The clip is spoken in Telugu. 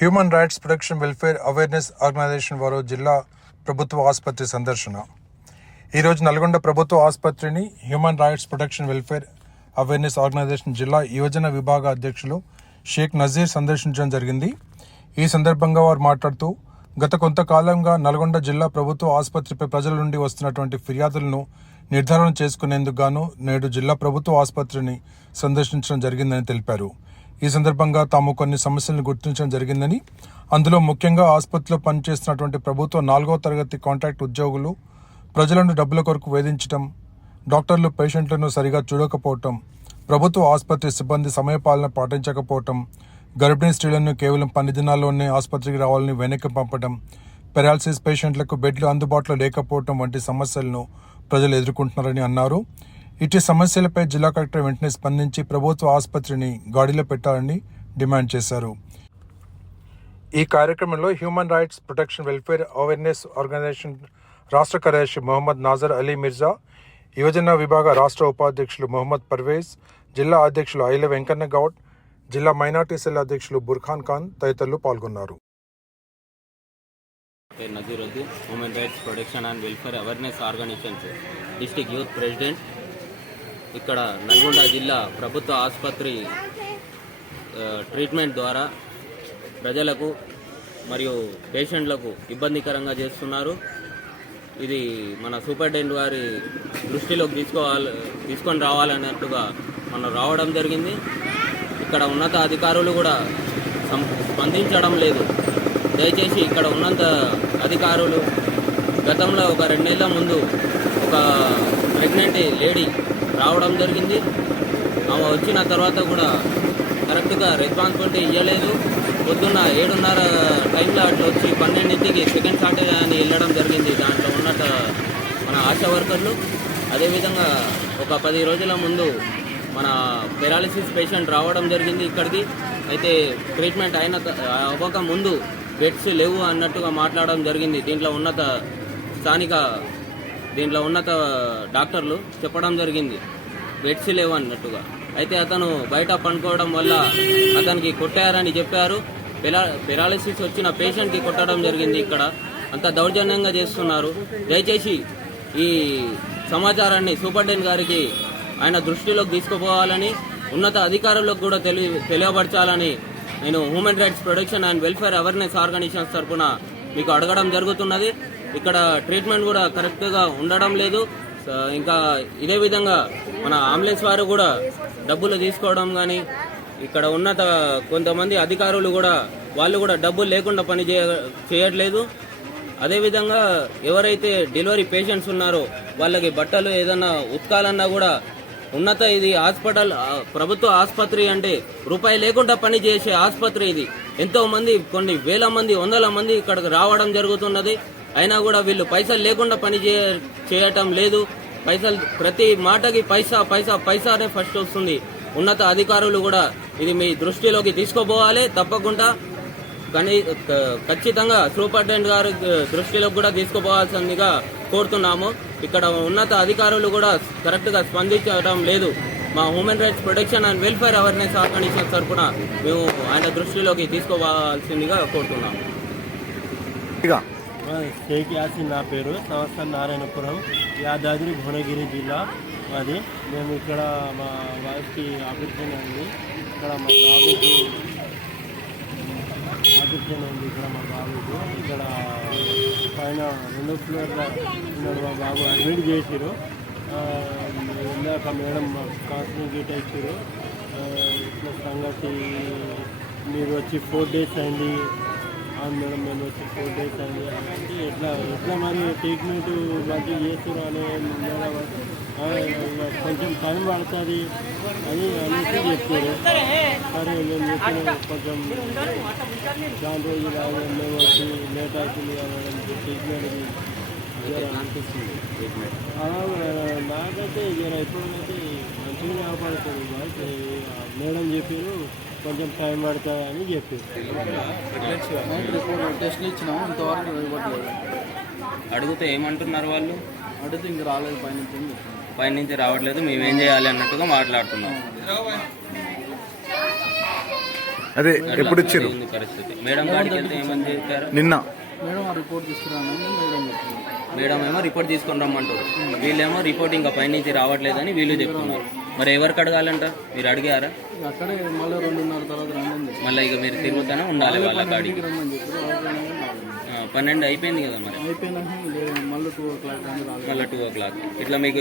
Human rights protection welfare awareness organisation వారు జిల్లా ప్రభుత్వ ఆసుపత్రి సందర్శన. ఈరోజు నల్గొండ ప్రభుత్వ ఆసుపత్రిని human rights protection welfare awareness organisation జిల్లా యువజన విభాగ అధ్యక్షులు షేక్ నజీర్ సందర్శించడం జరిగింది. ఈ సందర్భంగా వారు మాట్లాడుతూ గత కొంతకాలంగా నల్గొండ జిల్లా ప్రభుత్వ ఆసుపత్రిపై ప్రజల నుండి వస్తున్నటువంటి ఫిర్యాదులను నిర్ధారణ చేసుకునేందుకు గాను నేడు జిల్లా ప్రభుత్వ ఆసుపత్రిని సందర్శించడం జరిగిందని తెలిపారు. ఈ సందర్భంగా తాము కొన్ని సమస్యలను గుర్తించడం జరిగిందని అందులో ముఖ్యంగా ఆసుపత్రిలో పనిచేస్తున్నటువంటి ప్రభుత్వ నాలుగో తరగతి కాంట్రాక్ట్ ఉద్యోగులు ప్రజలను డబ్బుల కొరకు వేధించడం డాక్టర్లు పేషెంట్లను సరిగా చూడకపోవటం ప్రభుత్వ ఆసుపత్రి సిబ్బంది సమయపాలన పాటించకపోవటం గర్భిణీ స్త్రీలను కేవలం పని దినాల్లోనే ఆసుపత్రికి రావాలని వెనక్కి పంపడం పెరాలసిస్ పేషెంట్లకు బెడ్లు అందుబాటులో లేకపోవటం వంటి సమస్యలను ప్రజలు ఎదుర్కొంటున్నారని అన్నారు. ఇటు సమస్యలపై జిల్లా కలెక్టర్ వెంటనే స్పందించి ప్రభుత్వ ఆసుపత్రిని గాడిలో పెట్టాలని డిమాండ్ చేశారు. ఈ కార్యక్రమంలో human rights protection welfare awareness organisation రాష్ట్ర కార్యదర్శి మొహమ్మద్ నాజర్ అలీ మిర్జా యువజన విభాగ రాష్ట్ర ఉపాధ్యక్షులు మొహమ్మద్ పర్వేజ్ జిల్లా అధ్యక్షులు ఐల వెంకన్న గౌడ్ జిల్లా మైనార్టీ సెల్ అధ్యక్షులు బుర్ఖాన్ ఖాన్ తదితరులు పాల్గొన్నారు. పేరు Nazeeruddin human rights protection and welfare awareness organisation district youth president ఇక్కడ నల్గొండ జిల్లా ప్రభుత్వ ఆసుపత్రి ట్రీట్మెంట్ ద్వారా ప్రజలకు మరియు పేషెంట్లకు ఇబ్బందికరంగా చేస్తున్నారు. ఇది మన సూపరింటెండెంట్ గారి దృష్టిలోకి తీసుకోవాలి తీసుకొని రావాలన్నట్టుగా మనం రావడం జరిగింది. ఇక్కడ ఉన్నత అధికారులు కూడా స్పందించడం లేదు. దయచేసి ఇక్కడ ఉన్నంత అధికారులు గతంలో ఒక రెండేళ్ళ ముందు ఒక ప్రెగ్నెంట్ లేడీ రావడం జరిగింది. ఆమె వచ్చిన తర్వాత కూడా కరెక్ట్గా రెస్పాన్సిబిలిటీ ఇవ్వలేదు పొద్దున్న ఏడున్నర టైంలో అట్లా వచ్చి పన్నెండింటికి సెకండ్ సాటర్డే అని వెళ్ళడం జరిగింది. దాంట్లో ఉన్నట్ట మన ఆశా వర్కర్లు. అదేవిధంగా ఒక పది రోజుల ముందు మన పెరాలిసిస్ పేషెంట్ రావడం జరిగింది ఇక్కడికి. అయితే ట్రీట్మెంట్ అయిన అవ్వక ముందు బెడ్స్ లేవు అన్నట్టుగా మాట్లాడడం జరిగింది. దీంట్లో ఉన్నత స్థానిక దీంట్లో ఉన్నత డాక్టర్లు చెప్పడం జరిగింది. బెడ్స్ లేవు అన్నట్టుగా. అయితే అతను బయట పండుకోవడం వల్ల అతనికి కొట్టారని చెప్పారు. పెరా పెరాలిసిస్ వచ్చిన పేషెంట్కి కొట్టడం జరిగింది ఇక్కడ. అంత దౌర్జన్యంగా చేస్తున్నారు. దయచేసి ఈ సమాచారాన్ని సూపరింటెండెంట్ గారికి ఆయన దృష్టిలోకి తీసుకుపోవాలని ఉన్నత అధికారులకు కూడా తెలి తెలియపరచాలని నేను human rights protection and welfare awareness organisations తరఫున మీకు అడగడం జరుగుతున్నది. ఇక్కడ ట్రీట్మెంట్ కూడా కరెక్ట్గా ఉండడం లేదు. ఇంకా ఇదే విధంగా మన అంబులెన్స్ వారు కూడా డబ్బులు తీసుకోవడం కానీ ఇక్కడ ఉన్నత కొంతమంది అధికారులు కూడా వాళ్ళు కూడా డబ్బులు లేకుండా పని చేయ చేయట్లేదు. అదేవిధంగా ఎవరైతే డెలివరీ పేషెంట్స్ ఉన్నారో వాళ్ళకి బట్టలు ఏదన్నా ఉతకాలన్నా కూడా ఉన్నత ఇది హాస్పిటల్ ప్రభుత్వ ఆసుపత్రి అంటే రూపాయి లేకుండా పని చేసే ఆసుపత్రి ఇది. ఎంతో మంది కొన్ని వేల మంది వందల మంది ఇక్కడికి రావడం జరుగుతున్నది. అయినా కూడా వీళ్ళు పైసలు లేకుండా పని చేయటం లేదు. పైసలు ప్రతి మాటకి పైసా పైసా పైసానే ఫస్ట్ వస్తుంది. ఉన్నత అధికారులు కూడా ఇది మీ దృష్టిలోకి తీసుకోపోవాలి. తప్పకుండా కానీ ఖచ్చితంగా సూపరింటెండెంట్ గారి దృష్టిలోకి కూడా తీసుకుపోవాల్సిందిగా కోరుతున్నాము. ఇక్కడ ఉన్నత అధికారులు కూడా కరెక్ట్గా స్పందించడం లేదు. మా human rights protection and welfare awareness organisation తరఫున మేము ఆయన దృష్టిలోకి తీసుకోవాల్సిందిగా కోరుతున్నాము. షేక్ యాసిన్ నా పేరు. సంవత్సరం నారాయణపురం యాదాద్రి భువనగిరి జిల్లా అది మేము ఇక్కడ మా వారికి ఆపరేషన్ ఉంది. ఇక్కడ మా బాబుకి ఆపరేషన్ ఉంది ఇక్కడ మా బాబుకు. ఇక్కడ పైన రెండో ఫ్లోర్లో ఉన్నాడు మా బాబు. అడ్మిట్ చేసిరు ఇందాక మేడం కౌన్సిలింగ్ గిట్ ఇచ్చారు. ఇట్లా సంగతి మీరు వచ్చి ఫోర్ డేస్ అయింది. మేడం మేము వచ్చి ఫోర్ డేస్ అయింది అంటే ఎట్లా ఎట్లా మరి ట్రీట్మెంట్ మంచి చేస్తారు అనే మేడం కొంచెం టైం పడుతుంది అని అనేసి చెప్తారు సరే మేము చెప్పిన కొంచెం దాని రోజులు కాదు, మేము వచ్చి లేట్ అవుతుంది కదా ట్రీట్మెంట్ అనిపిస్తుంది. ట్రీట్మెంట్ అలా నాకైతే జర ఎప్పుడైతే మంచిగా కాపాడుతుంది మేడం చెప్పారు కొంచెం టైం పడుతుంది అని చెప్పారు టెస్ట్లు ఇచ్చినాము ఇంతవరకు ఇవ్వట్లేదు. అడిగితే ఏమంటున్నారు వాళ్ళు? అడిగితే ఇంక రాలేదు పైన పైనుంచి రావట్లేదు మేమేం చేయాలి అన్నట్టుగా మాట్లాడుతున్నాం. అదే ఎప్పుడు ఇచ్చారు పరిస్థితి. మేడం కాడికి వెళ్తే ఏమని చెప్పారు? నిన్న. మేడం ఆ రిపోర్ట్ తీసుకురాను మేడం మేడం ఏమో రిపోర్ట్ తీసుకొని రమ్మంటారు. వీళ్ళేమో రిపోర్ట్ ఇంకా పైనుంచి రావట్లేదని వీళ్ళు చెప్తున్నారు. మరి ఎవరికి అడగాలంట? మీరు అడిగారా? అక్కడే మళ్ళీ రెండున్నర తర్వాత రమ్మని మళ్ళీ ఇక మీరు తిరుగుతానే ఉండాలి వాళ్ళ కాడికి. వాళ్ళకి పన్నెండు అయిపోయింది కదా మరి? టూ ఓ క్లాక్ మళ్ళీ టూ ఓ క్లాక్ ఇట్లా మీకు